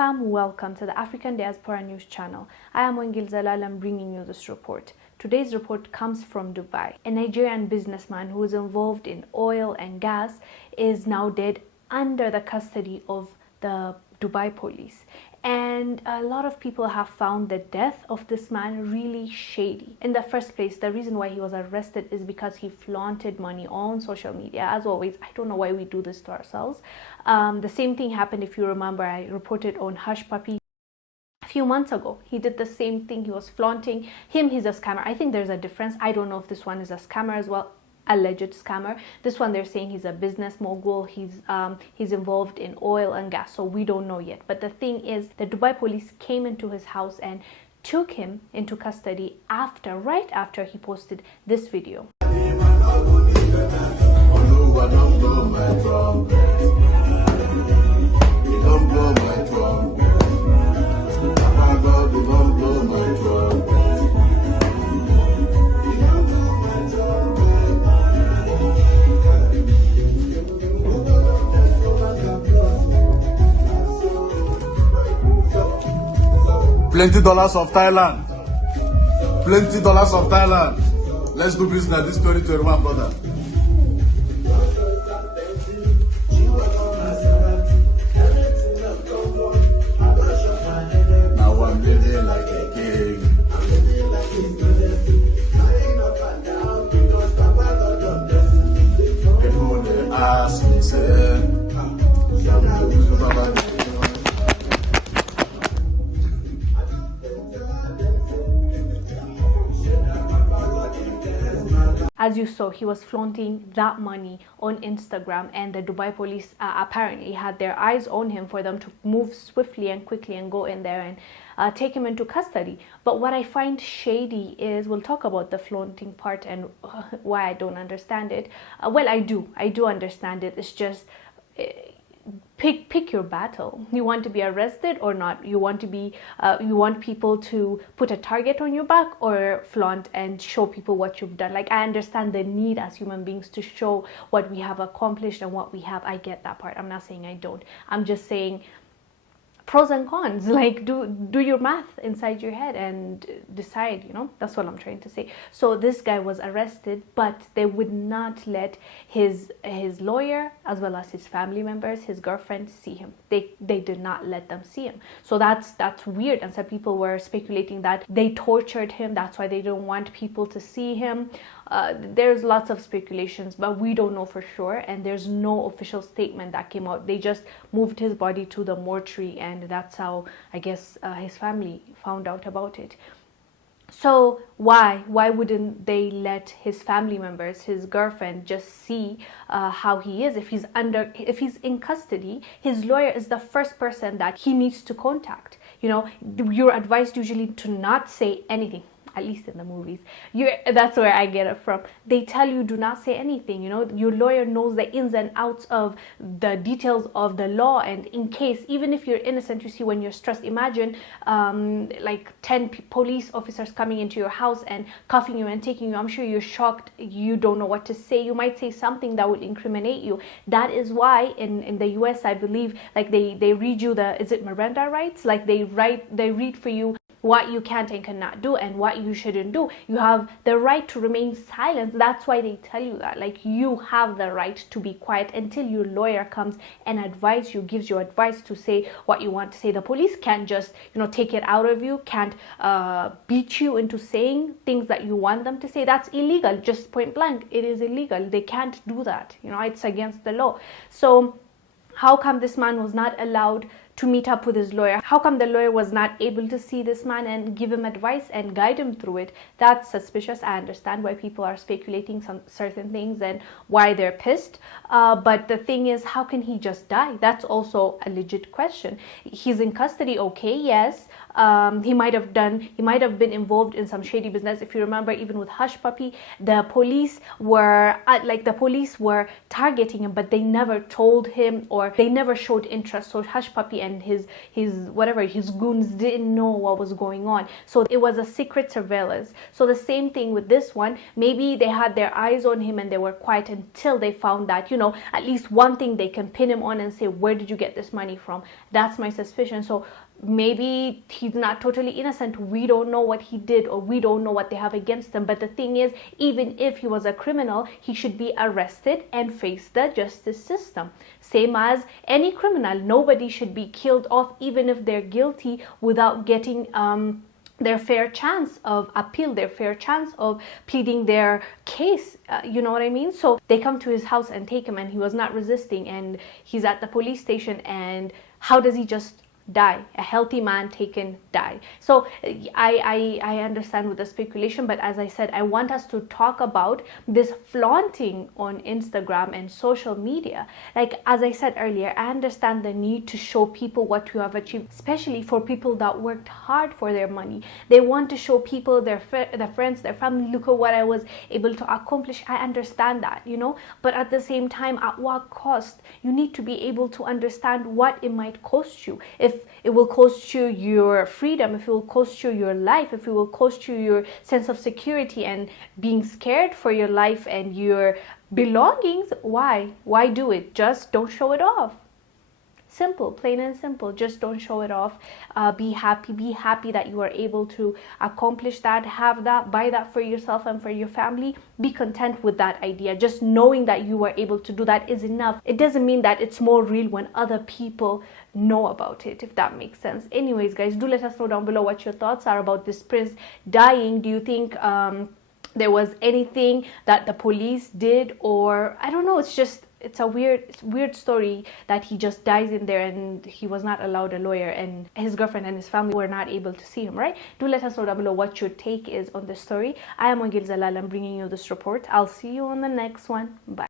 fam, welcome to the African Diaspora News channel. I am Wengil Zalal, I'm bringing you this report. Today's report comes from Dubai. A Nigerian businessman who is involved in oil and gas is now dead under the custody of the Dubai police. And a lot of people have found the death of this man really shady. In the first place, the reason why he was arrested is because he flaunted money on social media. As always, I don't know why we do this to ourselves. The same thing happened, if you remember, I reported on Hush Puppy a few months ago. He did the same thing. He was flaunting him. He's a scammer. I think there's a difference. I don't know if this one is a scammer as well. Alleged scammer. This one, they're saying he's a business mogul. He's involved in oil and gas, so we don't know yet. But the thing is, the Dubai police came into his house and took him into custody right after he posted this video. Plenty dollars of Thailand. Plenty dollars of Thailand. Let's do business this 2021, brother. Now I'm living like a king. People they ask me, say, as you saw, he was flaunting that money on Instagram, and the Dubai police apparently had their eyes on him for them to move swiftly and quickly and go in there and take him into custody. But what I find shady is, we'll talk about the flaunting part and why I don't understand it. Well, I do understand it. It's just pick your battle. You want to be arrested or not? You want to be you want people to put a target on your back, or flaunt and show people what you've done? Like, I understand the need as human beings to show what we have accomplished and what we have. I get that part. I'm not saying I don't. I'm just saying pros and cons. Like, do your math inside your head and decide, you know. That's what I'm trying to say. So this guy was arrested, but they would not let his lawyer as well as his family members, his girlfriend, see him. They did not let them see him. So that's weird. And some people were speculating that they tortured him, that's why they don't want people to see him. There's lots of speculations, but we don't know for sure, and there's no official statement that came out. They just moved his body to the mortuary, and that's how, I guess, his family found out about it. So why wouldn't they let his family members, his girlfriend, just see how he is? If he's in custody, his lawyer is the first person that he needs to contact. You know, you're advised usually to not say anything. At least in the movies, that's where I get it from. They tell you do not say anything. You know, your lawyer knows the ins and outs of the details of the law, and in case, even if you're innocent, you see, when you're stressed, imagine like 10 police officers coming into your house and cuffing you and taking you. I'm sure you're shocked. You don't know what to say. You might say something that will incriminate you. That is why in the US, I believe, like they read you is it Miranda rights? Like they read for you what you can and cannot do and what you shouldn't do. You have the right to remain silent. That's why they tell you that. Like, you have the right to be quiet until your lawyer comes and gives you advice to say what you want to say. The police can't just, you know, take it out of you, can't beat you into saying things that you want them to say. That's illegal, just point blank. It is illegal. They can't do that. You know, it's against the law. So how come this man was not allowed to meet up with his lawyer? How come the lawyer was not able to see this man and give him advice and guide him through it? That's suspicious. I understand why people are speculating some certain things and why they're pissed. But the thing is, how can he just die? That's also a legit question. He's in custody, okay, yes. he might have been involved in some shady business. If you remember, even with Hush Puppy, the police were targeting him, but they never told him, or they never showed interest. So Hush Puppy and his goons didn't know what was going on. So it was a secret surveillance. So the same thing with this one. Maybe they had their eyes on him and they were quiet until they found that, at least one thing they can pin him on and say, where did you get this money from? That's my suspicion. So maybe he's not totally innocent. We don't know what he did, or we don't know what they have against him. But the thing is, even if he was a criminal, he should be arrested and face the justice system. Same as any criminal. Nobody should be killed off, even if they're guilty, without getting their fair chance of appeal, their fair chance of pleading their case. You know what I mean? So they come to his house and take him, and he was not resisting, and he's at the police station, and how does he just die? A healthy man taken, die. So I understand with the speculation, but as I said, I want us to talk about this flaunting on Instagram and social media. Like, as I said earlier, I understand the need to show people what you have achieved, especially for people that worked hard for their money. They want to show people, their friends, their family, look at what I was able to accomplish. I understand that, but at the same time, at what cost? You need to be able to understand what it might cost you. If it will cost you your freedom, if it will cost you your life, if it will cost you your sense of security and being scared for your life and your belongings, why do it? Just don't show it off. Simple, plain and simple. Just don't show it off. Be happy that you are able to accomplish that, have that, buy that for yourself and for your family. Be content with that idea. Just knowing that you were able to do that is enough. It doesn't mean that it's more real when other people know about it, if that makes sense. Anyways, guys, do let us know down below what your thoughts are about this prince dying. Do you think there was anything that the police did, or I don't know, it's a weird story that he just dies in there and he was not allowed a lawyer, and his girlfriend and his family were not able to see him, right? Do let us know down below what your take is on this story. I am Wangil Zalal. I'm bringing you this report. I'll see you on the next one. Bye.